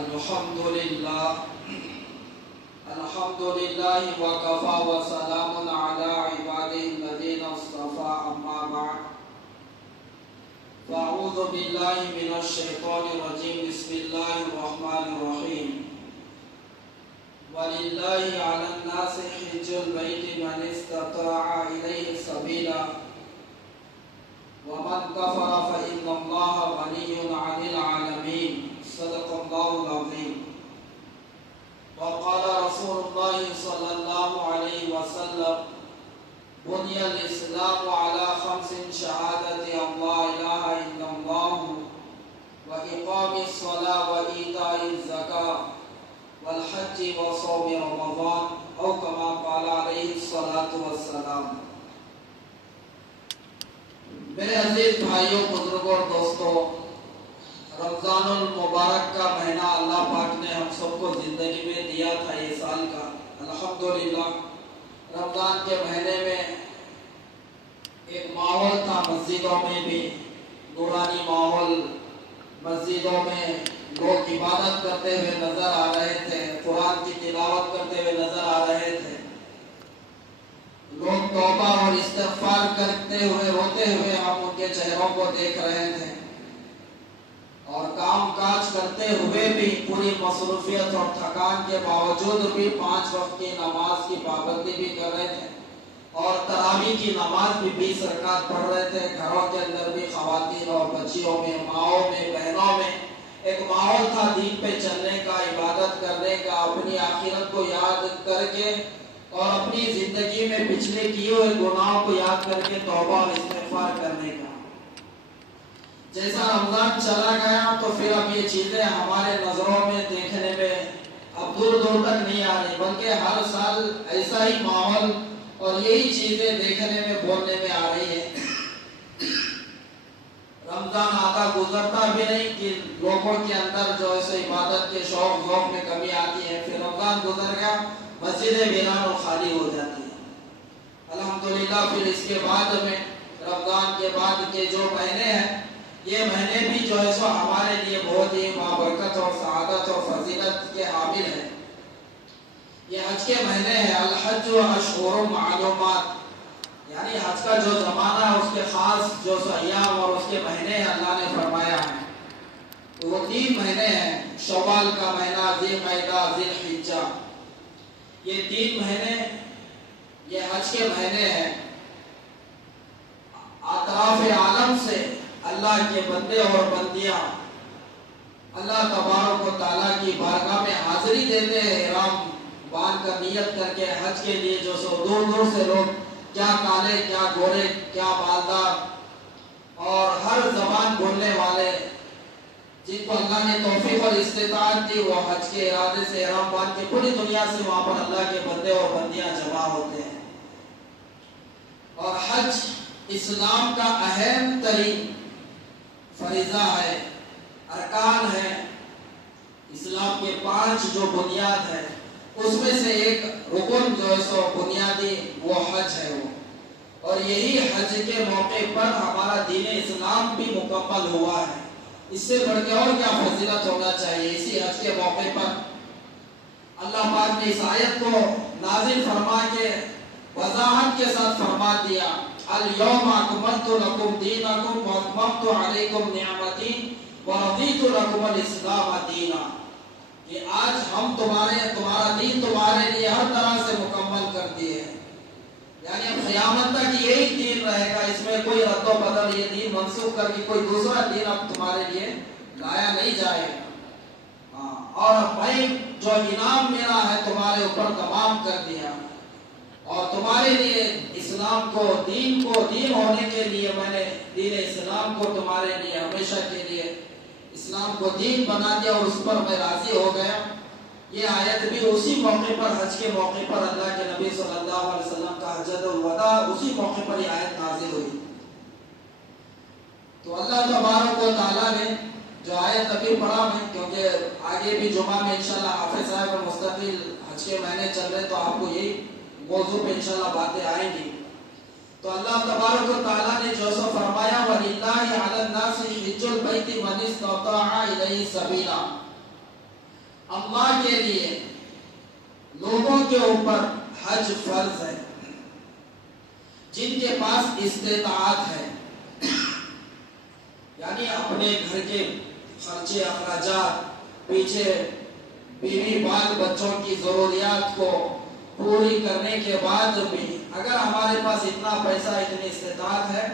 الحمد لله وكفى وسلام على عباده الذين اصطفى أما بعد فأعوذ بالله من الشيطان الرجيم بسم الله الرحمن الرحيم ولله على الناس حج البيت من استطاع إليه سبيلا ومن كفر فإن الله غني عن العالمين صدق الله العظيم وقال رسول الله صلى الله عليه وسلم بني الإسلام على 5 شهادة أن لا إله إلا الله وإقام الصلاة وإيتاء الزكاة والحج وصوم رمضان أو كما قال عليه الصلاة والسلام۔ میرے عزیز بھائیوں، بزرگوں اور دوستوں، رمضان المبارک کا مہینہ اللہ پاک نے ہم سب کو زندگی میں دیا تھا یہ سال کا، الحمدللہ۔ رمضان کے مہینے میں ایک ماحول تھا، مسجدوں میں بھی نورانی ماحول، مسجدوں میں لوگ عبادت کرتے ہوئے نظر آ رہے تھے، قرآن کی تلاوت کرتے ہوئے نظر آ رہے تھے، لوگ توبہ اور استغفار کرتے ہوئے روتے ہوئے ہم ان کے چہروں کو دیکھ رہے تھے، اور کام کاج کرتے ہوئے بھی پوری مصروفیت اور تھکان کے باوجود بھی 5 وقت کی نماز کی پابندی بھی کر رہے تھے، اور تراویح کی نماز بھی 20 رکعت پڑھ رہے تھے۔ گھروں کے اندر بھی خواتین اور بچیوں میں، ماؤں میں، بہنوں میں ایک ماحول تھا دین پہ چلنے کا، عبادت کرنے کا، اپنی آخرت کو یاد کر کے اور اپنی زندگی میں پچھلے کیے ہوئے گناہوں کو یاد کر کے توبہ اور استغفار کرنے کا۔ جیسا رمضان چلا گیا تو پھر اب یہ چیزیں ہمارے نظروں میں دیکھنے میں اب دور دور تک نہیں آ رہی، بلکہ ہر سال ایسا ہی ماحول اور یہی چیزیں دیکھنے میں، بولنے میں آ رہی ہے۔ رمضان آتا گزرتا بھی نہیں کہ لوگوں کے اندر جو ایسے عبادت کے شوق ذوق میں کمی آتی ہے، پھر رمضان گزر گیا، مسجدیں ویران اور خالی ہو جاتی ہیں۔ الحمدللہ پھر اس کے بعد میں رمضان کے بعد کے جو مہینے ہیں، یہ مہینے بھی جو ہے سو ہمارے لیے بہت ہی بابرکت اور سعادت اور فضیلت کے حامل ہیں۔ یہ حج کے مہینے ہیں، الحج اشہر معلومات، یعنی حج کا جو زمانہ ہے اس کے خاص جو ایام اور اس کے مہینے ہیں اللہ نے فرمایا ہے، وہ 3 مہینے ہیں، شوال کا مہینہ، ذی القعدہ، ذی الحجہ، یہ 3 مہینے یہ حج کے مہینے ہیں۔ اطراف عالم سے اللہ کے بندے اور بندیاں اللہ تبارک و تعالیٰ کی بارگاہ میں حاضری دیتے ہیں، احرام باندھ کر نیت کر کے حج کے لیے، جو سو دور دور سے لوگ، کیا کالے، کیا گورے، کیا مالدار، اور ہر زبان بولنے والے، جن کو اللہ نے توفیق اور استطاعت دی، وہ حج کے ارادے سے احرام باندھ کے پوری دنیا سے وہاں پر اللہ کے بندے اور بندیاں جمع ہوتے ہیں۔ اور حج اسلام کا اہم ترین فریضہ ہے، ارکان ہے، اسلام کے 5 جو بنیاد ہے اس میں سے ایک رکن جو ہے سو بنیادی وہ حج ہے وہ، اور یہی حج کے موقع پر ہمارا دین اسلام بھی مکمل ہوا ہے۔ اس سے بڑھ کے اور کیا فضیلت ہونا چاہیے؟ اسی حج کے موقع پر اللہ پاک نے اس آیت کو نازل فرما کے وضاحت کے ساتھ فرما دیا، اليوم اکملت لکم دینکم واتممت علیکم نعمتی ورضیت لکم الاسلام دینا، کہ آج ہم تمہارا دین تمہارے لیے ہر طرح سے مکمل کر دیے ہیں، یعنی اب قیامت تک یہی دین رہے گا، اس میں کوئی رد و بدل، یہ دین منسوخ کر کے کوئی دوسرا دین اب تمہارے لیے لایا نہیں جائے گا، اور بھائی جو انعام میرا ہے تمہارے اوپر تمام کر دیا، اور تمہارے لیے اسلام کو دین ہونے کے لیے میں نے دین اسلام کو تمہارے لیے ہمیشہ کے لیے اسلام کو دین بنا دیا، اور اس پر میں راضی ہو گیا۔ یہ آیت بھی اسی موقع پر، حج کے موقع پر، اللہ کے نبی صلی اللہ علیہ وسلم کا حجۃ الوداع اسی موقع پر یہ آیت نازل ہوئی۔ تو اللہ تبارک و تعالیٰ نے جو آیت ابھی پڑھا میں، کیونکہ آگے بھی جمعہ میں انشاءاللہ حافظ صاحب مستقل حج کے مہینے چل رہے، تو آپ کو یہی موضوع پہ انشاءاللہ باتیں آئیں گی۔ تو اللہ تبارک و تعالیٰ نے جو سو فرمایا، وَلِلَّهِ عَلَى النَّاسِ حِجُّ الْبَيْتِ مَنِ اسْتَطَاعَ إِلَيْهِ سَبِيلًا، اللہ کے لیے لوگوں کے اوپر حج فرض ہے جن کے پاس استطاعت ہے، یعنی اپنے گھر کے خرچے اخراجات، پیچھے بیوی بال بچوں کی ضروریات کو پوری کرنے کے بعد بھی اگر ہمارے پاس اتنا پیسہ، اتنی استطاعت ہے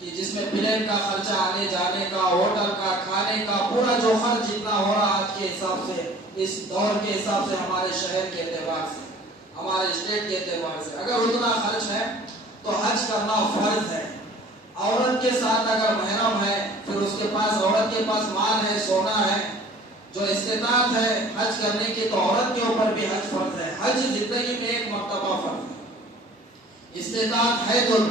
کہ جس میں پلین کا خرچہ، آنے جانے کا، ہوٹل کا، کھانے کا، پورا جو خرچ جتنا ہو رہا آج کے حساب سے، اس دور کے حساب سے، ہمارے شہر کے اعتبار سے، ہمارے اسٹیٹ کے اعتبار سے اگر اتنا خرچ ہے تو حج کرنا فرض ہے۔ عورت کے ساتھ اگر محرم ہے، پھر اس کے پاس، عورت کے پاس مال ہے، سونا ہے، جو استطاعت ہے حج کرنے کی، تو عورت کے اوپر بھی حج فرض ہے۔ حج زندگی میں ایک مرتبہ فرض ہے، استطاعت ہے تو۔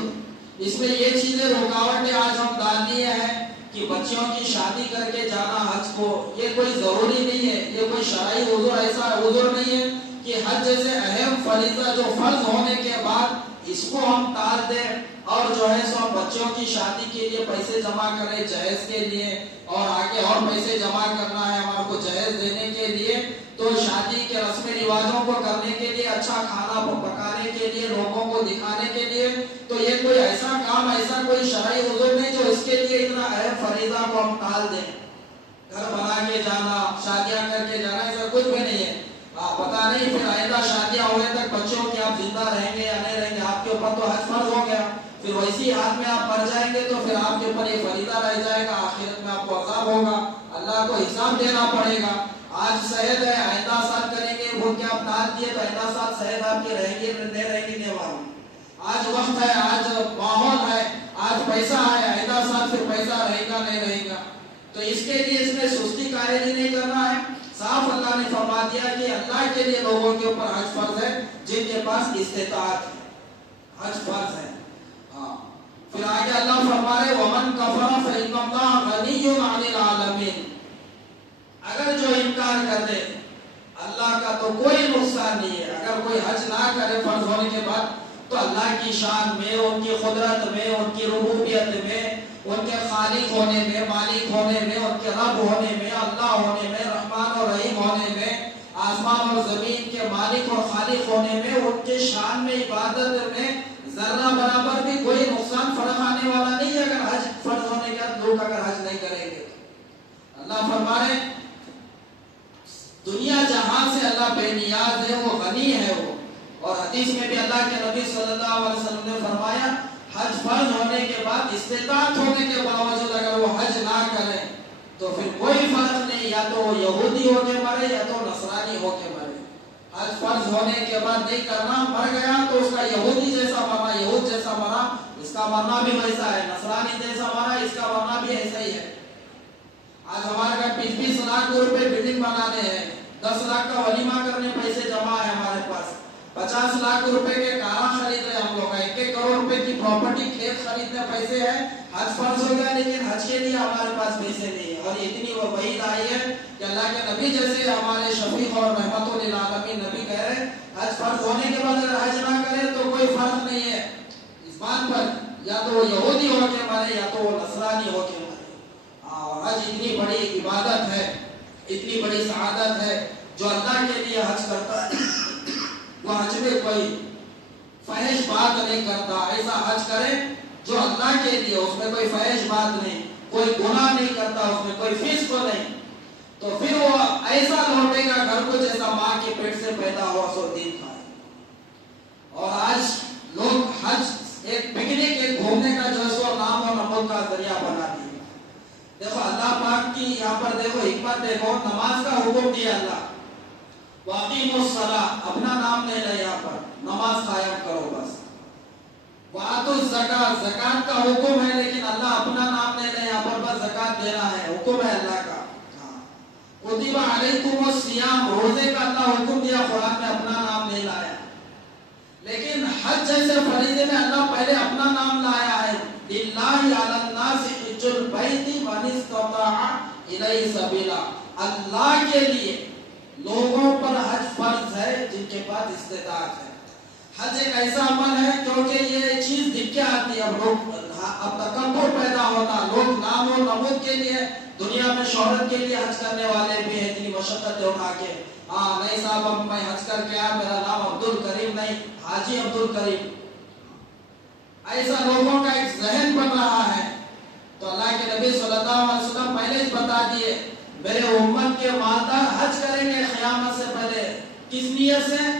اس میں یہ چیزیں رکاوٹیں آج ہم ڈال دیے ہیں کہ بچوں کی شادی کر کے جانا حج کو، یہ کوئی ضروری نہیں ہے، یہ کوئی شرعی عذر، ایسا عذر نہیں ہے کہ حج جیسے اہم فریضہ جو فرض ہونے کے بعد اس کو ہم ٹال دیں اور جو ہے سو بچوں کی شادی کے لیے پیسے جمع کریں جہیز کے لیے، اور آگے اور پیسے جمع کرنا ہے ہمارے کو جہیز دینے کے لیے، تو شادی کے رسم رواجوں کو کرنے کے لیے، اچھا کھانا پکانے کے لیے، لوگوں کو دکھانے کے لیے، تو یہ کوئی ایسا کام، ایسا کوئی شرعی عذر نہیں جو اس کے لیے اتنا اہم فریضہ کو ہم ٹال دیں۔ گھر بنا کے جانا، شادیاں کر کے جانا، ایسا کچھ بھی نہیں ہے۔ پتہ نہیں پھر آئندہ شادیاں ہونے تک بچوں کی آپ زندہ رہیں گے یا نہیں رہیں گے، آپ کے اوپر تو حج فرض ہو گیا، پھر ویسی حال میں آپ مر جائیں گے تو پھر آپ کے اوپر یہ فریضہ رہ جائے گا، آخرت میں آپ کو عذاب ہوگا، اللہ کو حساب دینا پڑے گا۔ آج صحت ہے، آئندہ سال کریں گے، وہ کیا آپ ٹال دیے تو آئندہ سال صحت آپ کی رہیں گی نہیں رہیں گی، نہیں معلوم۔ آج وقت ہے، آج ماحول ہے، آج پیسہ ہے، آئندہ سال پھر پیسہ رہے گا نہیں رہے گا، تو اس کے لیے اس میں سستی کاری نہیں کرنا ہے۔ صاف اللہ نے فرما دیا کہ اللہ کے لیے لوگوں کے اوپر حج فرض ہے جن کے پاس استطاعت ہے، حج فرض ہے۔ پھر آگے اللہ فرما رہے وَمَنْ كَفَرَ فَإِنَّ اللَّهَ غَنِيٌّ عَنِ الْعَالَمِينَ، اگر جو انکار کر دے اللہ کا تو کوئی نقصان نہیں ہے، اگر کوئی حج نہ کرے فرض ہونے کے بعد تو اللہ کی شان میں، ان کی قدرت میں، ان کی ربوبیت میں، ان کے خالق ہونے میں، مالک ہونے میں، ان کے رب ہونے میں، اللہ ہونے میں، رحمان اور رحیم ہونے میں، آسمان اور زمین کے مالک اور خالق ہونے میں، ان کے شان میں، عبادت میں ذرہ برابر بھی کوئی نقصان فرق آنے والا نہیں ہے اگر حج فرض ہونے کے بعد لوگ اگر حج نہیں کریں گے۔ اللہ فرما رہے دنیا جہاں سے اللہ بے نیاز ہے، وہ غنی ہے وہ، اور حدیث میں بھی اللہ کے نبی صلی اللہ علیہ وسلم نے فرمایا حج فرض ہونے کے بعد استطاعت ہونے کے باوجود اگر وہ حج نہ کریں تو پھر کوئی فرق نہیں، یا تو وہ یہودی ہو کے مرے یا تو نصرانی ہو کے مرے۔ حج فرض ہونے کے بعد نہیں کرنا، مر گیا تو اس کا یہودی جیسا مرنا، یہود جیسا مرا، اس کا مرنا بھی ویسا ہے، نصرانی جیسا مرا، اس کا مرنا بھی ایسا ہی ہے۔ آج ہمارے گھر 20-20 لاکھ روپے بلڈنگ بنانے ہیں، 10 لاکھ کا ولیمہ کرنے پیسے جمع ہے ہمارے پاس، 50 لاکھ روپے کے کاراں خرید رہے ہم لوگ، 1 کروڑ روپے کی پراپرٹی کھیت خریدنے پیسے ہیں، حج فرض ہو گیا لیکن حج کے لیے ہمارے پاس پیسے نہیں ہے۔ اور اتنی وہ وعید آئی ہے کہ اللہ کے نبی جیسے ہمارے شفیق اور رحمت للعالمین نبی کہہ رہے حج فرض ہونے کے بعد اگر حج نہ کرے تو کوئی فرق نہیں ہے اس بات پر، یا تو وہ یہودی ہو کے مرے یا تو وہ نصرانی ہو کے مرے۔ اور حج اتنی بڑی عبادت ہے، اتنی بڑی سعادت ہے، جو اللہ کے لیے حج کرتا ہے وہ حج میں کوئی فحش بات نہیں کرتا، ایسا حج کرے جو اللہ کے لیے، اس میں کوئی فحش بات نہیں، کوئی گناہ نہیں کرتا، اس میں کوئی فسق نہیں، تو پھر وہ ایسا لوٹے گا گھر کو جیسا ماں کے پیٹ سے پیدا ہوا سو دین کھائے۔ اور آج لوگ حج ایک پکنک، ایک گھومنے کا جو سو نام اور نمود کا ذریعہ بنا دیا۔ دیکھو اللہ پاک کی یہاں پر دیکھو حکمت، دیکھو نماز کا حکم دیا اللہ، وَأَقِيمُوا الصَّلَاةَ، اپنا نام نہیں لے، یہاں پر نماز قائم کرو بس۔ وَآتُوا الزَّكَاةَ، زکات کا حکم ہے لیکن اللہ اپنا نام نہیں لے، یہاں پر بس زکات دینا ہے، حکم ہے اللہ کا۔ کتب علیکم الصیام، روزے کا اللہ حکم دیا، قرآن میں اپنا نام نہیں لایا، لیکن حج جیسے فریضے میں اللہ پہلے اپنا نام لایا ہے، لِلَّهِ عَلَى النَّاسِ حِجُّ الْبَيْتِ مَنِ اسْتَطَاعَ إِلَيْهِ سَبِيلًا، اللہ کے لیے لوگوں پر حج فرض ہے جن کے پاس استطاعت ہے۔ حج ایک ایسا عمل ہے کیونکہ یہ چیز دکھ کے آتی ہے، اب تکبر پیدا ہوتا، لوگ نام و نمود کے لیے دنیا میں شہرت کے لیے حج کرنے والے بھی ہیں اتنی مشقت اٹھا کے، ہاں نہیں صاحب اب میں حج کر کے آیا، میرا نام عبد الکریم نہیں، حاجی عبد الکریم، ایسا لوگوں کا ایک ذہن بن رہا ہے۔ تو اللہ کے نبی صلی اللہ علیہ وسلم پہلے ہی بتا دیے میرے امت کے مالدار حج کریں گے قیامت سے پہلے، کس نیت سے؟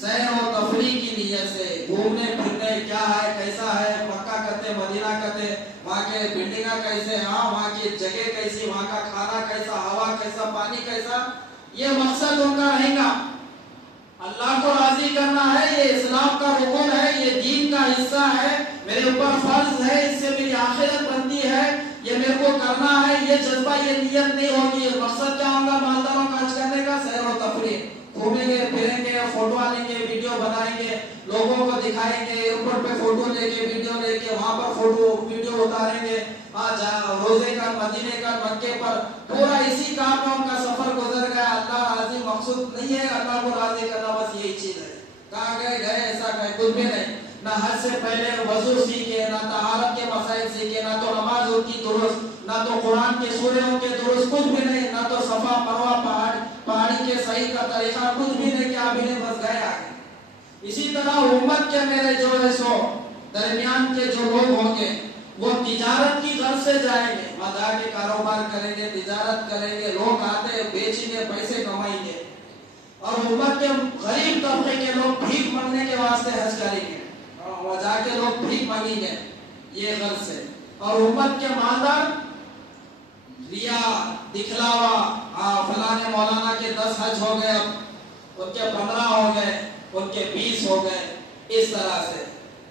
سیر و تفریح کی نیت سے، گھومنے پھرنے کیا ہے کیسا ہے، مکہ کرتے مدینہ کرتے، وہاں کے بلڈنگاں کیسے، ہاں وہاں کی جگہ کیسی، وہاں کا کھانا کیسا، ہوا کیسا، پانی کیسا، یہ مقصد ان کا رہے گا۔ اللہ کو راضی کرنا ہے، یہ اسلام کا رکن ہے، یہ دین کا حصہ ہے، میرے اوپر فرض ہے، اس سے میری آخرت بنتی ہے، یہ میرے کو کرنا ہے، یہ جذبہ یہ نیت نہیں ہوگی، مقصد کیا ہوگا مالداروں کا حج کرنے کا؟ سیر و تفریح، گھومیں گے پھریں گے، فوٹو لیں گے، ویڈیو بنائیں گے، لوگوں کو دکھائیں گے، ایئرپورٹ پہ فوٹو لے کے ویڈیو لے کے وہاں پر فوٹو ویڈیو اتاریں گے، روزے کا مدینے کا مکے پر، پورا اسی کام میں ان کا سفر گزر گیا۔ اللہ راضی مقصود نہیں ہے، اللہ کو راضی کرنا بس یہی چیز ہے۔ کہاں گئے ایسا کہیں کچھ بھی نہیں، نہ حج سے پہلے وضو سیکھے، نہ طہارت کے مسائل سیکھے، نہ تو نماز ان کی درست، نہ تو قرآن کے سورے ان کے درست، کچھ بھی نہیں، نہ تو صفا مروہ پہاڑی کے صحیح کا طریقہ کچھ بھی نہیں، کیا بھی نہیں، بس گئے آگے۔ اسی طرح امت کے میرے جو ہے سو درمیان کے جو لوگ ہوں گے وہ تجارت کی غرض سے جائیں گے، مزاح کے کاروبار کریں گے، تجارت کریں گے، لوگ آتے بیچیں گے، پیسے کمائیں گے، اور امت کے غریب طبقے کے لوگ بھیک مانگنے کے واسطے حج کریں گے، وہاں جا کے لوگ بھیک مانگیں گے یہ غرض سے، اور امت کے مالدار ریا دکھلاوا، فلانے مولانا کے 10 حج ہو گئے، اب ان کے 15 ہو گئے، ان کے 20 ہو گئے، اس طرح سے۔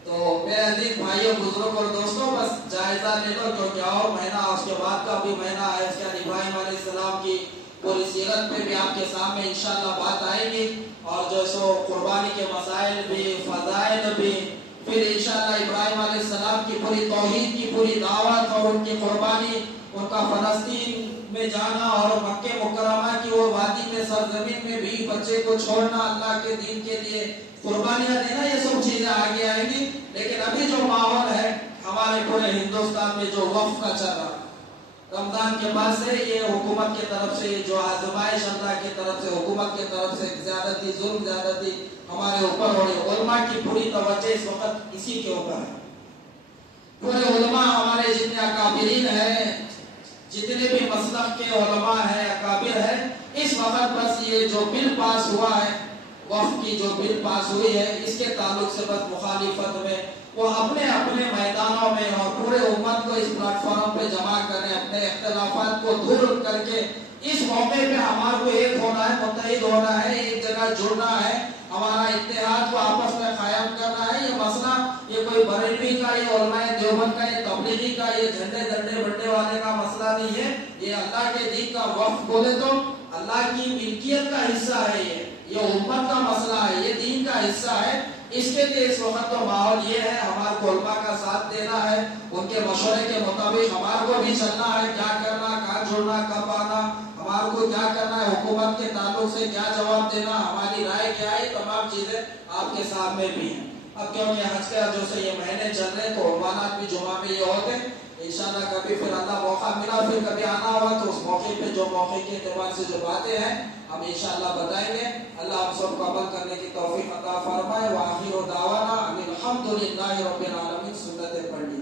تو میرے عزیز بھائیوں بزرگوں اور دوستوں بس جائزہ لے لو، کیونکہ اور مہینہ اس کے بعد کا بھی مہینہ ہے، اس کے ابراہیم علیہ السلام کی پوری سیرت پہ بھی آپ کے سامنے انشاءاللہ بات آئے گی، اور جو سو قربانی کے مسائل بھی، فضائل بھی، پھر انشاءاللہ ابراہیم علیہ السلام کی پوری توحید کی پوری دعوت اور ان کی قربانی، ان کا فلسطین میں جانا اور مکہ مکرمہ کی وہ وادی میں سرزمین میں بھی بچے کو چھوڑنا اللہ کے دین کے لیے قربانیاں دینا، یہ سب چیزیں آگے آئیں گی۔ لیکن ابھی جو ماحول ہے ہمارے پورے ہندوستان میں جو وقف کا چل رہا ہے، رمضان کے بعد سے یہ حکومت کی طرف سے جو آزمائش اللہ کی طرف سے، حکومت کی طرف سے زیادتی، ظلم زیادتی ہمارے اوپر ہو رہی ہے، علماء کی پوری توجہ اس وقت اسی کے اوپر ہے۔ پورے علماء ہمارے جتنے اکابرین ہیں، جتنے بھی مسلک کے علماء ہیں، اکابر ہیں، اس وقت بس یہ جو بل پاس ہوا ہے، وقف کی جو بل پاس ہوئی ہے، اس کے تعلق سے بس مخالفت میں وہ اپنے اپنے میدانوں میں اور پورے امت کو اس پلیٹ فارم پہ جمع کریں، اپنے اختلافات کو دور کر کے اس موقع پہ ہمارے کو ایک ہونا ہے، متحد ہونا ہے، ایک جگہ جڑنا ہے، ہمارا اتحاد کو آپس میں قائم کرنا ہے۔ یہ مسئلہ یہ کوئی بریلوی کا، یہ علماء دیوبند کا، یہ تبلیغی کا، یہ جھنڈے ڈنڈے بننے والے کا مسئلہ نہیں ہے، یہ اللہ کے دین کا وقف بولے تو اللہ کی ملکیت کا حصہ ہے، یہ امت کا مسئلہ ہے، یہ دین کا حصہ ہے۔ اس کے لیے اس وقت تو ماحول یہ ہے، ہمارے کو علماء کا ساتھ دینا ہے، ان کے مشورے کے مطابق ہمارے کو بھی چلنا ہے، کیا کرنا، کہاں جڑنا، کب آنا، ہمارے کو کیا کرنا ہے، حکومت کے تعلق سے کیا جواب دینا، ہماری رائے کیا ہے، تمام چیزیں آپ کے سامنے بھی ہیں۔ اب کیونکہ حج کا جو سے یہ مہینے چل رہے تو عنوانات بھی جمعہ میں یہ ہوتے، انشاءاللہ کبھی پھر اللہ موقع ملا پھر کبھی آنا ہوا تو اس موقع پہ جو موقع کے اعتبار سے جو باتیں ہیں ہم انشاءاللہ بتائیں گے۔ اللہ ہم سب کو عمل کرنے کی توفیق عطا فرمائے۔ وآخر دعوانا ان الحمدللہ رب العالمین۔ سنتیں پڑھ لی۔